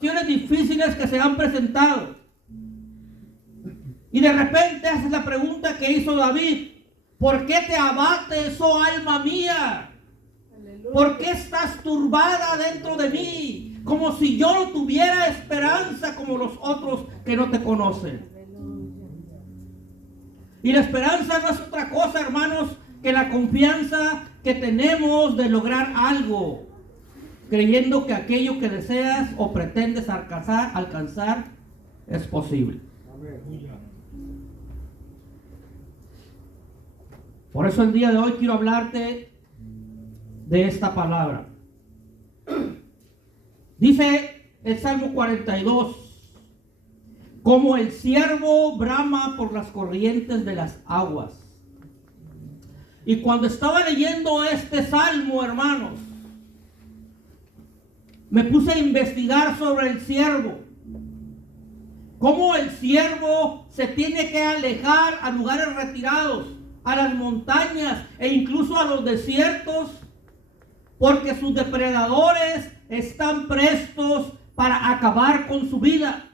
situaciones difíciles que se han presentado. Y de repente haces la pregunta que hizo David: ¿por qué te abates, oh alma mía? ¿Por qué estás turbada dentro de mí? Como si yo no tuviera esperanza como los otros que no te conocen. Y la esperanza no es otra cosa, hermanos, que la confianza que tenemos de lograr algo, creyendo que aquello que deseas o pretendes alcanzar es posible. Por eso el día de hoy quiero hablarte de esta palabra. Dice el Salmo 42: como el ciervo brama por las corrientes de las aguas. Y cuando estaba leyendo este salmo, hermanos, me puse a investigar sobre el ciervo. Cómo el ciervo se tiene que alejar a lugares retirados, a las montañas e incluso a los desiertos, porque sus depredadores están prestos para acabar con su vida.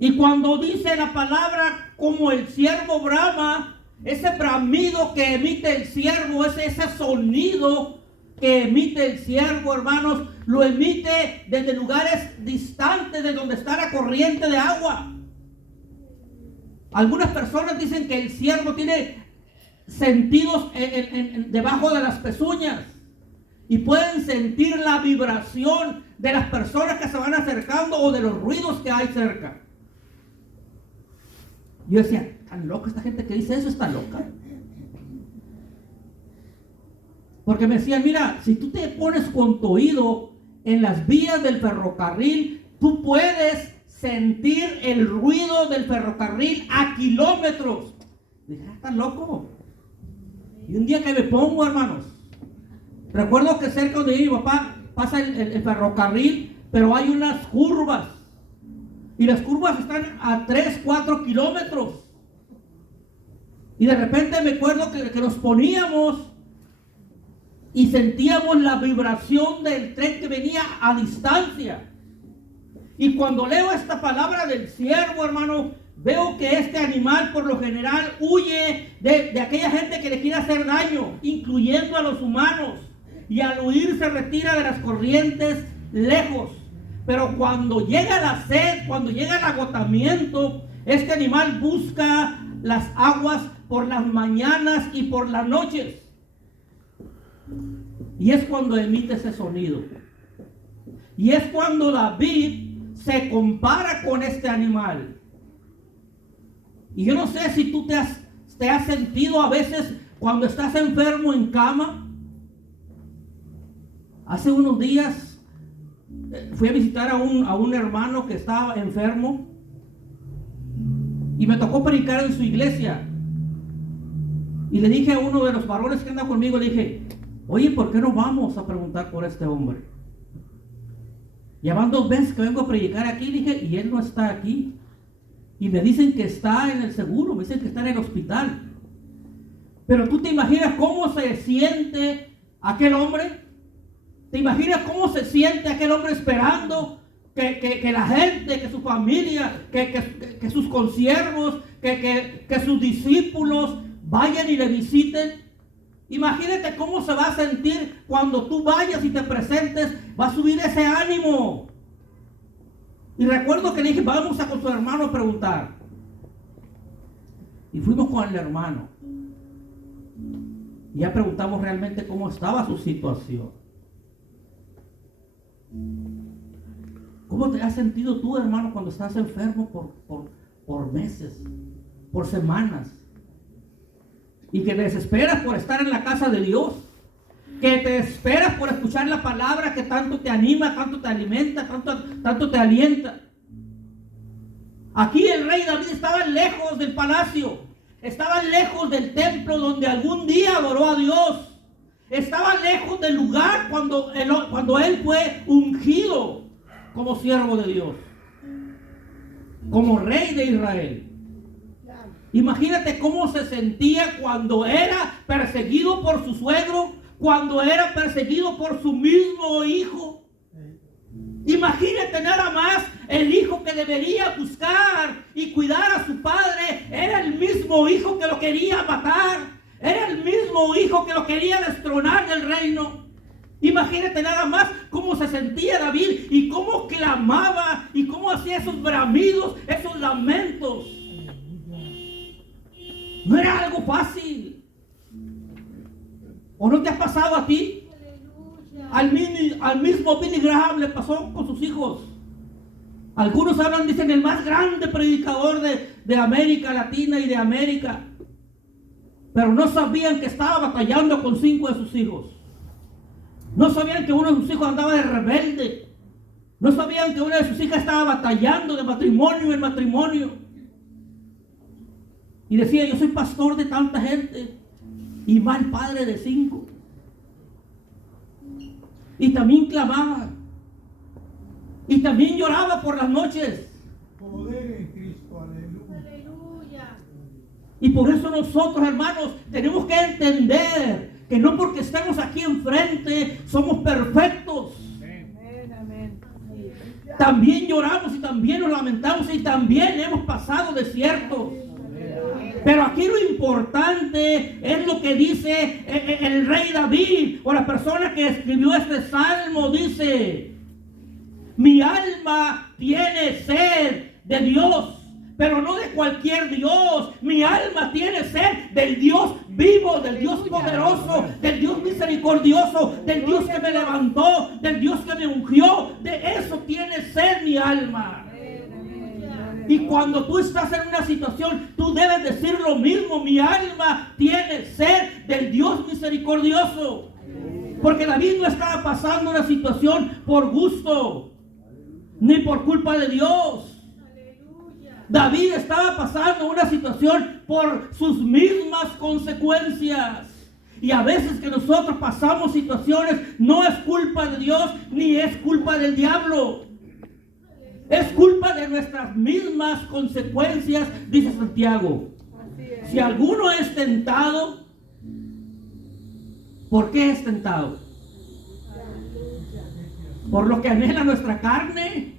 Y cuando dice la palabra como el ciervo brama, ese bramido que emite el ciervo, ese sonido que emite el ciervo, hermanos, lo emite desde lugares distantes de donde está la corriente de agua. Algunas personas dicen que el ciervo tiene sentidos debajo de las pezuñas y pueden sentir la vibración de las personas que se van acercando o de los ruidos que hay cerca. Yo decía, ¿tan loca esta gente que dice eso? ¿Está loca? Porque me decían, mira, si tú te pones con tu oído en las vías del ferrocarril, tú puedes sentir el ruido del ferrocarril a kilómetros. Dije, ¿estás loco? Y un día que me pongo, hermanos, recuerdo que cerca donde mi papá pasa el ferrocarril, pero hay unas curvas. Y las curvas están a 3, 4 kilómetros. Y de repente me acuerdo que nos poníamos y sentíamos la vibración del tren que venía a distancia. Y cuando leo esta palabra del ciervo, hermano, veo que este animal por lo general huye de aquella gente que le quiere hacer daño, incluyendo a los humanos. Y al huir se retira de las corrientes lejos. Pero cuando llega la sed, cuando llega el agotamiento, este animal busca las aguas por las mañanas y por las noches. Y es cuando emite ese sonido. Y es cuando David se compara con este animal. Y yo no sé si tú te has sentido a veces cuando estás enfermo en cama. Hace unos días fui a visitar a un hermano que estaba enfermo y me tocó predicar en su iglesia. Y le dije a uno de los varones que anda conmigo, le dije, oye, ¿por qué no vamos a preguntar por este hombre? Ya van 2 veces que vengo a predicar aquí, dije, y él no está aquí. Y me dicen que está en el seguro, me dicen que está en el hospital. Pero tú te imaginas cómo se siente aquel hombre. ¿Te imaginas cómo se siente aquel hombre esperando que la gente, que su familia, que sus consiervos, que sus discípulos vayan y le visiten? Imagínate cómo se va a sentir cuando tú vayas y te presentes. Va a subir ese ánimo. Y recuerdo que le dije, vamos a con su hermano a preguntar. Y fuimos con el hermano. Y ya preguntamos realmente cómo estaba su situación. ¿Cómo te has sentido tú, hermano, cuando estás enfermo por meses, por semanas? Y que te desesperas por estar en la casa de Dios. Que te esperas por escuchar la palabra que tanto te anima, tanto te alimenta, tanto te alienta. Aquí el rey David estaba lejos del palacio. Estaba lejos del templo donde algún día adoró a Dios. Estaba lejos del lugar cuando él fue ungido como siervo de Dios, como rey de Israel. Imagínate cómo se sentía cuando era perseguido por su suegro, cuando era perseguido por su mismo hijo. Imagínate nada más, el hijo que debería buscar y cuidar a su padre era el mismo hijo que lo quería matar, era el mismo hijo que lo quería destronar del reino. Imagínate nada más cómo se sentía David y cómo clamaba y cómo hacía esos bramidos, esos lamentos. No era algo fácil. ¿O no te ha pasado a ti? Al mismo Billy Graham le pasó con sus hijos. Algunos hablan, dicen, el más grande predicador de América Latina y de América. Pero no sabían que estaba batallando con 5 de sus hijos. No sabían que uno de sus hijos andaba de rebelde. No sabían que una de sus hijas estaba batallando de matrimonio en matrimonio. Y decía, yo soy pastor de tanta gente y mal padre de 5. Y también clamaba. Y también lloraba por las noches. Poder en Cristo, aleluya. Y por eso nosotros, hermanos, tenemos que entender que no porque estemos aquí enfrente somos perfectos. Amén. También lloramos y también nos lamentamos y también hemos pasado desiertos. Pero aquí lo importante es lo que dice el rey David, o la persona que escribió este salmo. Dice: mi alma tiene sed de Dios, pero no de cualquier Dios. Mi alma tiene sed del Dios vivo, del Dios poderoso, del Dios misericordioso, del Dios que me levantó, del Dios que me ungió. De eso tiene sed mi alma. Y cuando tú estás en una situación, tú debes decir lo mismo: mi alma tiene sed del Dios misericordioso. Porque David no estaba pasando una situación por gusto, ni por culpa de Dios. David estaba pasando una situación por sus mismas consecuencias. Y a veces que nosotros pasamos situaciones, no es culpa de Dios, ni es culpa del diablo. Es culpa de nuestras mismas consecuencias, dice Santiago. Si alguno es tentado, ¿por qué es tentado? Por lo que anhela nuestra carne,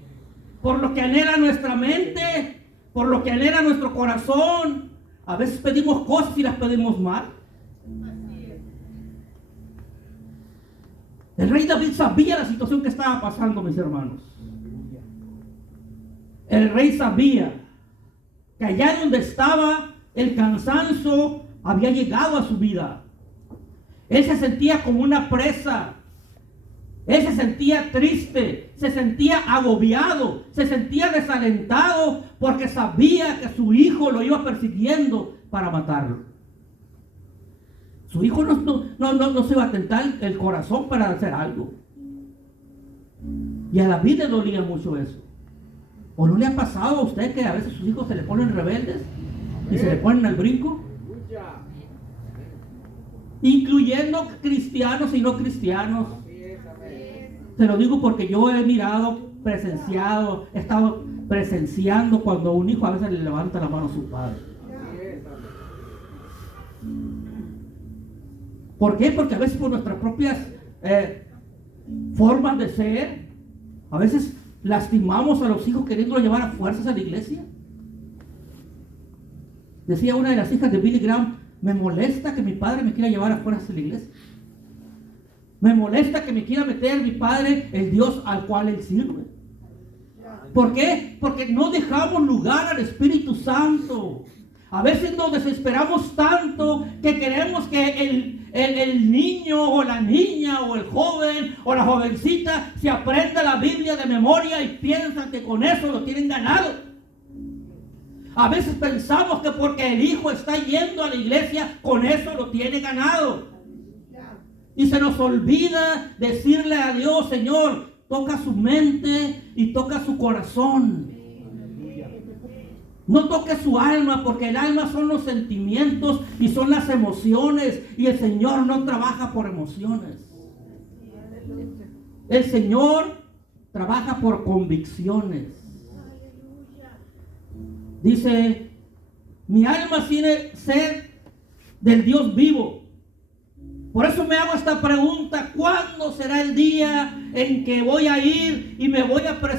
por lo que anhela nuestra mente, por lo que anhela nuestro corazón. A veces pedimos cosas y las pedimos mal. El rey David sabía la situación que estaba pasando, mis hermanos. El rey sabía que allá donde estaba, el cansancio había llegado a su vida. Él se sentía como una presa. Él se sentía triste, se sentía agobiado, se sentía desalentado porque sabía que su hijo lo iba persiguiendo para matarlo. Su hijo no se iba a tentar el corazón para hacer algo. Y a David le dolía mucho eso. ¿O no le ha pasado a usted que a veces sus hijos se le ponen rebeldes y se le ponen al brinco? Incluyendo cristianos y no cristianos. Te lo digo porque yo he mirado, presenciado, he estado presenciando cuando un hijo a veces le levanta la mano a su padre. ¿Por qué? Porque a veces por nuestras propias formas de ser, a veces lastimamos a los hijos queriéndolos llevar a fuerzas a la iglesia. Decía una de las hijas de Billy Graham: me molesta que mi padre me quiera llevar a fuerzas a la iglesia. Me molesta que me quiera meter mi padre el Dios al cual él sirve. ¿Por qué? Porque no dejamos lugar al Espíritu Santo. A veces nos desesperamos tanto que queremos que el niño o la niña o el joven o la jovencita se aprenda la Biblia de memoria y piensan que con eso lo tienen ganado. A veces pensamos que porque el hijo está yendo a la iglesia, con eso lo tiene ganado. Y se nos olvida decirle a Dios: Señor, toca su mente y toca su corazón. No toque su alma, porque el alma son los sentimientos y son las emociones, y el Señor no trabaja por emociones. El Señor trabaja por convicciones. Dice: mi alma tiene sed del Dios vivo. Por eso me hago esta pregunta: ¿cuándo será el día en que voy a ir y me voy a presentar